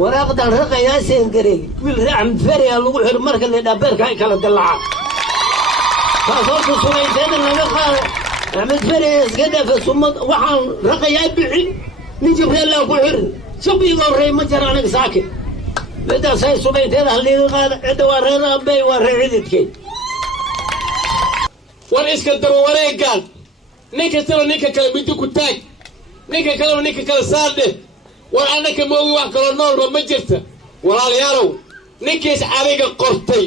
waraaqda raqayaa seen garay wiil raacam fariya lagu xir marka la dhabarka ay kala dalaca taasoo suulayteeda laga qaado raacam fariya iska dhafa sumad waxaan raqayaa bixin min jibril la ku xir sabiga reey ma jiraan anaga saakin bada say suulayteeda halii qaado cida wareena bay wareecidkay war iska daba wareegan ninka talo ninka kale mid ku taag ninka kale ninka kale saade war anaka moogi wax kala nool ma jirta walaalayaalow ninkiis adiga qortay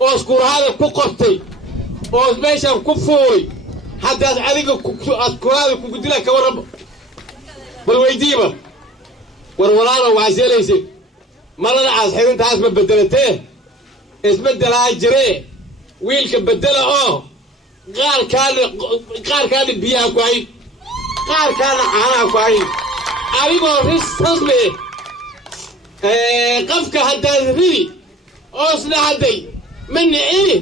oo iskuurahada ku qortay oo meeshan ku fuuray haddaad adiga iskuurahada ku gudila ka warraba bal weydiiba war walaalow waxaa seelaysay malada caas xirintaas ma bedelatee isbedelaa jiree wiilka bedela oo qaarkaana biyaha ku hayn qaarkaana caanaha ku hayn adigoo rasmi qafka haddaad ridi oosna hadday ma nicini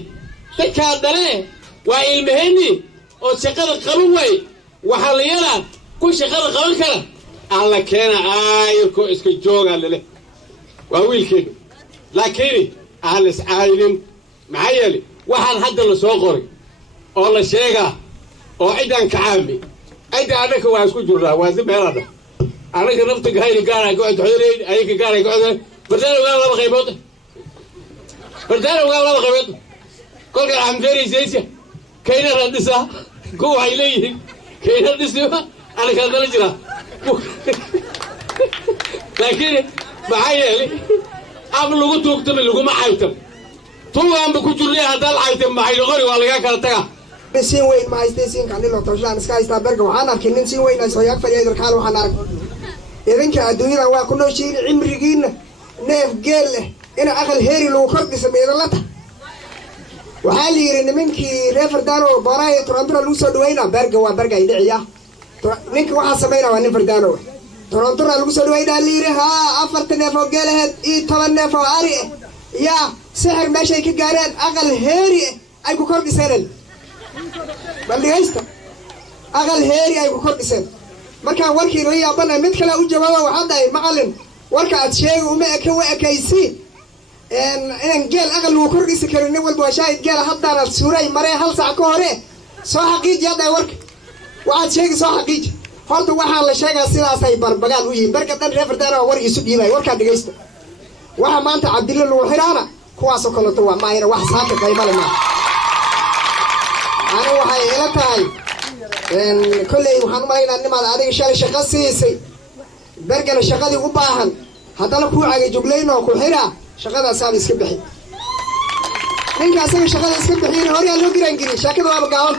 dadkaa dhalee waa ilmaheni oo shaqada qaban waay waxaa la yalaa ku shaqada qaban kara alla keena aayarkoo iska joogaa laleh waa wiilkeenu laakiin aan is caayinin maxaa yeelay waxaan hadda la soo qoray oo la sheegaa oo ciddaan ka caami cidda annaka waa isku jirnaa waa si meeladha anaga nafta gahayni gaara go'ad xoreey ayka gaara go'ad bardana waa laba qaybood kolka aan feeriisaysa kayna radisa ku waxay leeyihiin kayna dhisiba anaga dala jira laakiin maxaa yeelay ab lagu tuugtay laguma caytam tuugaanba ku jirnay haddaan caytam maxay noqoni waa laga kala tagaa siin weyn ma haystaysiin kan ilo tooshaan iska haystaa berga waxaan arkay nin siin weyn ay soo yaag fadhiya dalkaan waxaan arag idinka adduunyada waa ku nooshiin cimrigiina neef geel leh ina aqal heeri lagu kordhisa meedalata waxaa la yidhi nimankii reer fardaano booraha iyo torontora lagu soo dhaweynaa berga waa berga ay dhiciya ninka waxaa samaynaa waa nin fardaano torontora lagu soo dhaweynaa la yidhi haa 4 neef oo geel aheed iyo 10 neef oo ari ah yaa sixir meeshay ka gaareen aqal heeri ay ku kordhiseen baldigaysta aqal heeri ay ku kordhiseen markaan warkii la yaabana mid kale u jawaabo waxaa dhahay macallin warka aad sheegay uma eka wa ekaysiin in geel aqal lagu kordhisi karin nin walba waa shaahid geela haddaana suuray maree 1 saac ka hore soo xaqiiji hadday warka waxaad sheegi soo xaqiiji horta waxaa la sheegaa sidaasay barbagaan u yihiin barka dhan reer fardaana war isu dhiibay warkaa dhegaysta waxa maanta cabdilla lagu xiraana kuwaasoo kaleeto waa maayna wax saaka qaybale maaha أنا وحي إلى تاي كل وحنا ما ينا نماد هذه شغلة شقة سيسي برجع الشغلة وباهن هذا لا كوع على جبلين أو كحرة شغلة سامي سكبحي إنك أسمع شغلة سكبحي هوري اللي جرينجري شكله ما بقاون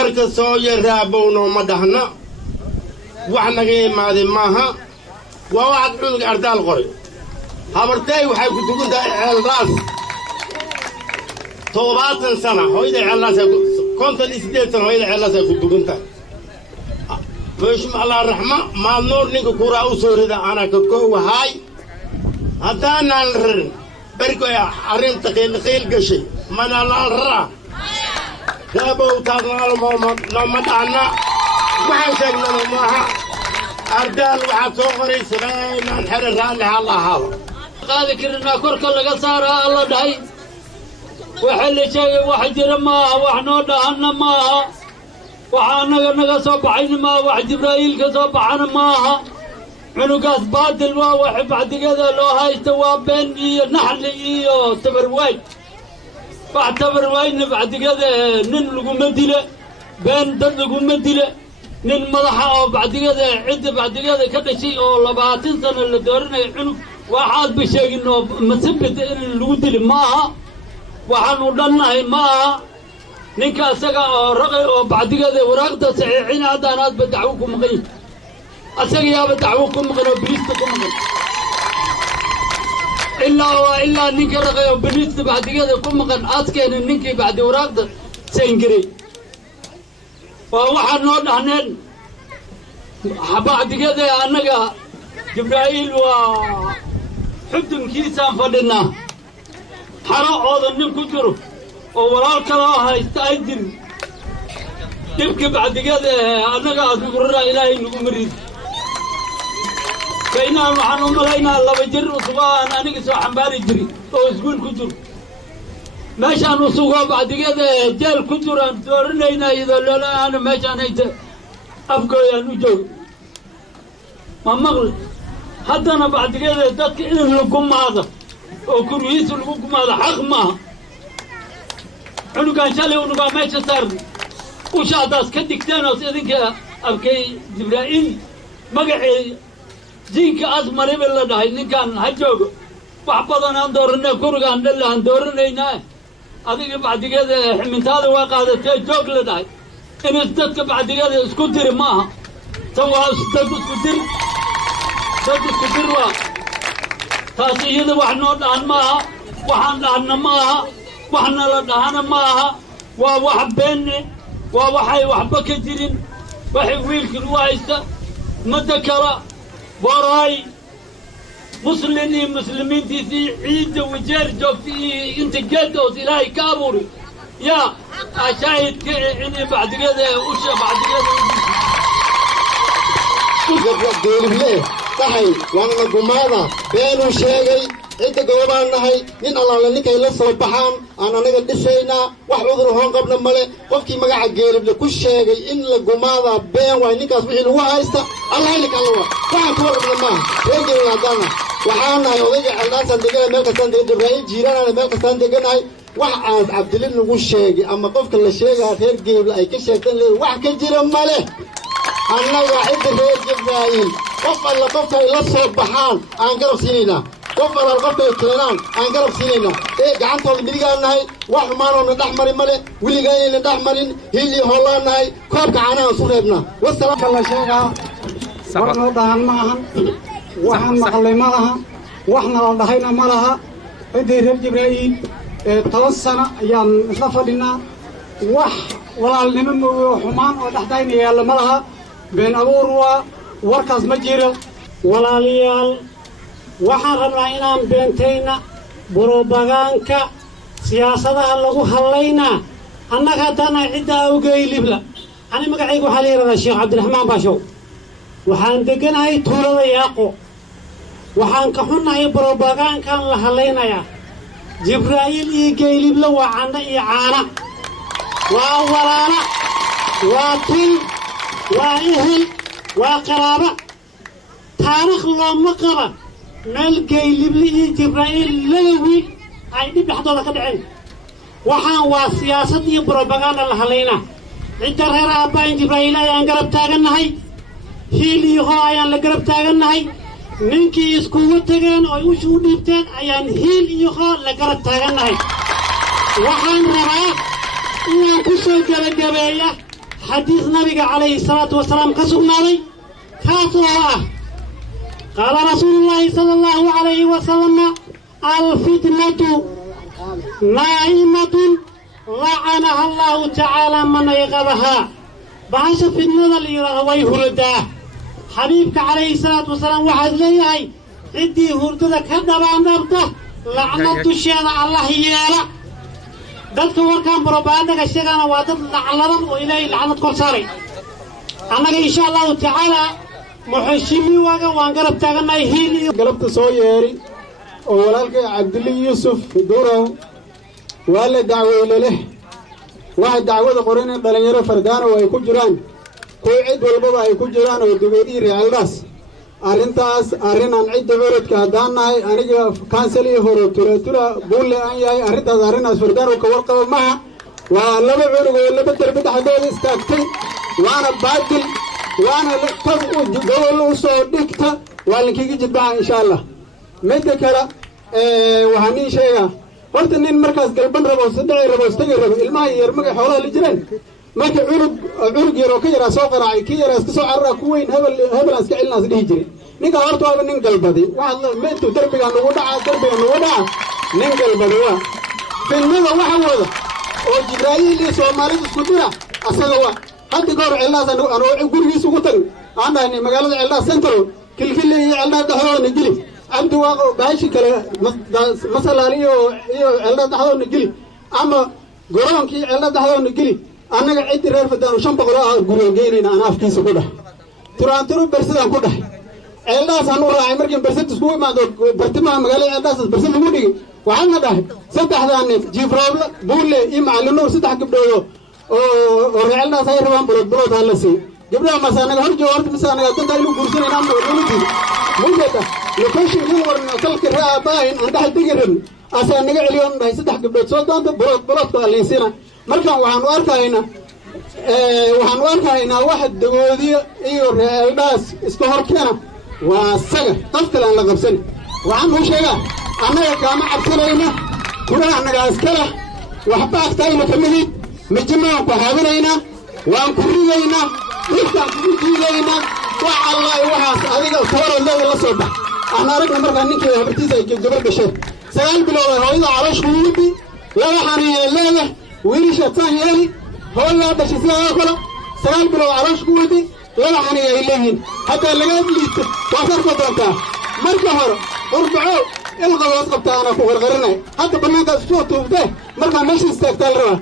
أركض صوير رابون ومدهنا وحنا جاي ماذي ماها وواحد عندك أردال غري هبرتاي وحي كنت قلت الراس طوبات سنة هويدا علاس كنت الإسديت سنة هويدا علاس كنت قلت فيش الله الرحمة ما النور نيجو كورا أوصور إذا أنا كوكو هاي هدانا الرن بركو يا حريم تقيل خيل قشي من الله الرا دابو تاغنا لما دعنا وحشقنا لماها أردال وحصوغري سنين الحرر رالي الله هذا قال كرنا كرك اللي قصارها الله داي وحل شيء واحد رماها وحنا دهنا ماها وحنا نقص بعين ما واحد جبرائيل قصب عنا ماها منو قاس بادل واحد بعد كذا لو هاي استوى بين نحل تبروي بعد تبروي بعد كذا نن لقوا مدلة بين دل لقوا مدلة نن مضحى بعد كذا عد بعد كذا كذا شيء والله بعدين سنة اللي دورنا عنو واحد بشيء إنه مثبت الودل ماها وحنو دلنا ماها ninka asaga oo raqay oo bacdigeeda waraaqda saxiixin hada naad badacwo ku maqan asaga yaa badacwo ku maqan oo bilista ku maqan illa ninka raqay oo bilista bacdigeeda ku maqan askeen ninkii bacdi waraaqda sayngiray waxa noo dhahneen bacdigeeda anaga jibraa'iil waa xudunkiisa fadhina xaro oodan nin ku jiro ووراء كلاه يستأجر تبكي بعد كذا أنا قاعد أقول إلهي نقوم نريد كينا وحن أمرينا الله بجر وصوان أنا كسر حنبالي جري أو سقول كجر ماشي أنا وصوغا بعد كده جال كجر دورنا إذا لا أنا ماشي أنا أبقى يا نجوم ما مغل حتى أنا بعد كده دك إن لكم هذا أو كرويس لكم هذا حق ما إنه كان شالي وإنه كان ماشي صار وشاداس كدك تانوس إذنك أبكي جبرائيل مقعي جينك أزمر بالله ده إن كان هجوج وحبضنا ندورنا كورجان دلله ندورنا هنا هذيك بعد كده من هذا واقع هذا تجوج لده إن استدك بعد كده سكوتر معها سوى استدك سكوتر وا تاسيد وحنا دهن معها وحنا دهن معها وحنا دهن معها ووحبني ووحي وحبك جرين وحي ويلك الوايسة مدكرة وراي مسلمين تي عيد وجرجو في انت جدوس الهي كابوري يا اشاهد اني بعد كده وش بعد كده صحي وانا قمانا بينو شيغي انت قوبان نهي نين الله لنك إلا صباحان أنا نقدر دسينا وحضر هون قبل ملء وفكي مقع جيرب لكل شيء إن لقمانا بين وينك أصبحي الواحد الله لك الله فعن كور قبل ما يجي ويعطانا وحانا يوضيع الناس عندنا ملك سندق جبرائيل جيرانا ملك سندقنا وحاس عبد الله نقول شيء أما قف كل شيء غير جيرب لا يكش يكتن لي وحكي جيران ملء أنا واحد غير جبرائيل قف الله قف إلا صباحان أنقرب سنينا قفل القفل الكلام عن قرب سنينا إيه قعنت هذا بيجي لنا هاي واحد ما ندح مرين ملء واللي جاي ندح مرين هي اللي هلا هاي كوب كعنا وصورنا والسلام الله شيخا وحنا ضهن معها وحنا مخلي معها وحنا ضهينا معها هدي رب جبرائيل توصلنا يعني نصفنا ولا النمم وحمان وتحتين يلا معها بين أبور ووركاز مجيرة ولا ليال waxaan rabnaa inaan beentayna burobagaanka siyaasadaha lagu hadlaynaa annaga haddana cidda awgeey libla ani magacaygu waxaa la yidhahdaa sheekh cabdiraxmaan baashow waxaan deganahay tuulada yaaqo waxaan ka xunnahay burobagaankan la hadlaynayaa jibraa'iil iyo geylibla waa canno iyo caana waa walaala waa til waa ehel waa qaraaba taariikh looma qaba meel geylibli iyo jibraa'iil lagawiil ay dhib dhexdooda ka dhaceen waxaan waa siyaasad iyo brobaganda la hadlaynaa cidda reer aabbaa'in jibraa'iil ayaan garab taagannahay hiil iyo hoo ayaan la garab taagannahay ninkii iskugu tegeen oo ushu u dhiibteen ayaan hiil iyo hoo la garab taagannahay waxaan rabaa inaan ku soo gebagabeeya xadiis nabiga calayhi salaatu wasalaam ka sugnaaday kaas oo ah قال رسول الله صلى الله عليه وسلم الفتنة نائمة لعنها الله تعالى من يقظها بعش فتنة اللي رغوي هرداه حبيبك عليه الصلاة والسلام وحد ليهي عدي هردك هدى بأنبته لعنة الشيطان الله يالا dadka warkan barbaadaga sheegana waa dad lacaladan oo ilaahay lacnad kor saaray annaga insha Allah ta'ala محشمي واجا وانقرب تاجنا هيلي قلبت صويري ولالك عبد الله يوسف دوره ولا دعوة له واحد دعوة قرينا دلنيرة فردان ويكون جيران كويد والبابا يكون جيران ودبيدي ريال راس أرنتاس أرنا نعيد دبرت كهدان هاي أنا كانسلي هورو ترى بقول لي أي أرنتاس أرنا فردان وكورق معها ولا بعرق ولا بتربط حدود استاكتي وأنا بعدل وأنا لقب وجول وصدقته ولكن يجي بعد إن شاء الله مدة كلا وهني شيء قلت إن المركز قلبنا ربوا صدق ربوا استجر الماء يرمي حوله الجيران ما كعرق يروكي راسوق راعي كي راس عرق كوين هبل أسكع الناس يجري نيجا هرتوا من نقل بدي والله ما أنتوا تربي عن وضع نقل بدي في الماء واحد وضع وجبرائيل سومالي سكتورة أصله هذا قار علاج أنا أقول في سكوتن أنا إني مقالة علاج سنترو كل علاج ده نجلي أنتوا بعيش كلا مثلا ليه علاج ده نجلي أما قرآن كي علاج ده نجلي أنا قاعد رأي فتان وشام بقرأ قرآن جيني أنا أفتي سكوده ترى برسل كوده ceeldhaas aan u raacay markiin barsad iskugu imaado bartimaha magaalada ceeldhaas barsad lagu dhigay waxaadna dhahay saddexdaa nin jiif rooble buulle iyo macallin nuur 3 gabdhoodo oo ceeldhaas ay rabaan bulood hala sii gabdhaha mas anaga hor joogo horta mise anaga dadka inuu guursanayna ama dowladii mujeda location nin warna kalka raabaahin aan dhahay digirin asaa naga celiyoon dhahay 3 gabdhood soo doonta buloodka haleysina markaan waxaan u arkaynaa waxa dagoodiyo iyo ceeldhaas iska hor keena waa saga qof kale aan la qabsan waxaan u sheegaa annaga kaama cabsanayna kuna annaga askala waxba agtayna ka mihid mijimaan ku haabinaynaa waan ku ridaynaa dhulkaan kugu jiidaynaa wax allah waxaas adiga tooraleeda la soo bax aan aragna markaa ninkii habartiisa ay gabar gashay 9 bilood ay hooyada caloosh ku yimid laba xaniya leeda wiilisha tan yeeli hooyada dhashay sidaa kale 9 bilood caloosh ku yimid laba xaniya ay leeyihiin hataa laga liito waa sarko doontaa marka hore urbaco ilqabood qabta ana ku qarqarinay hadda banaankaas soo tuubtay markaa meesha istaagtaa la rabaa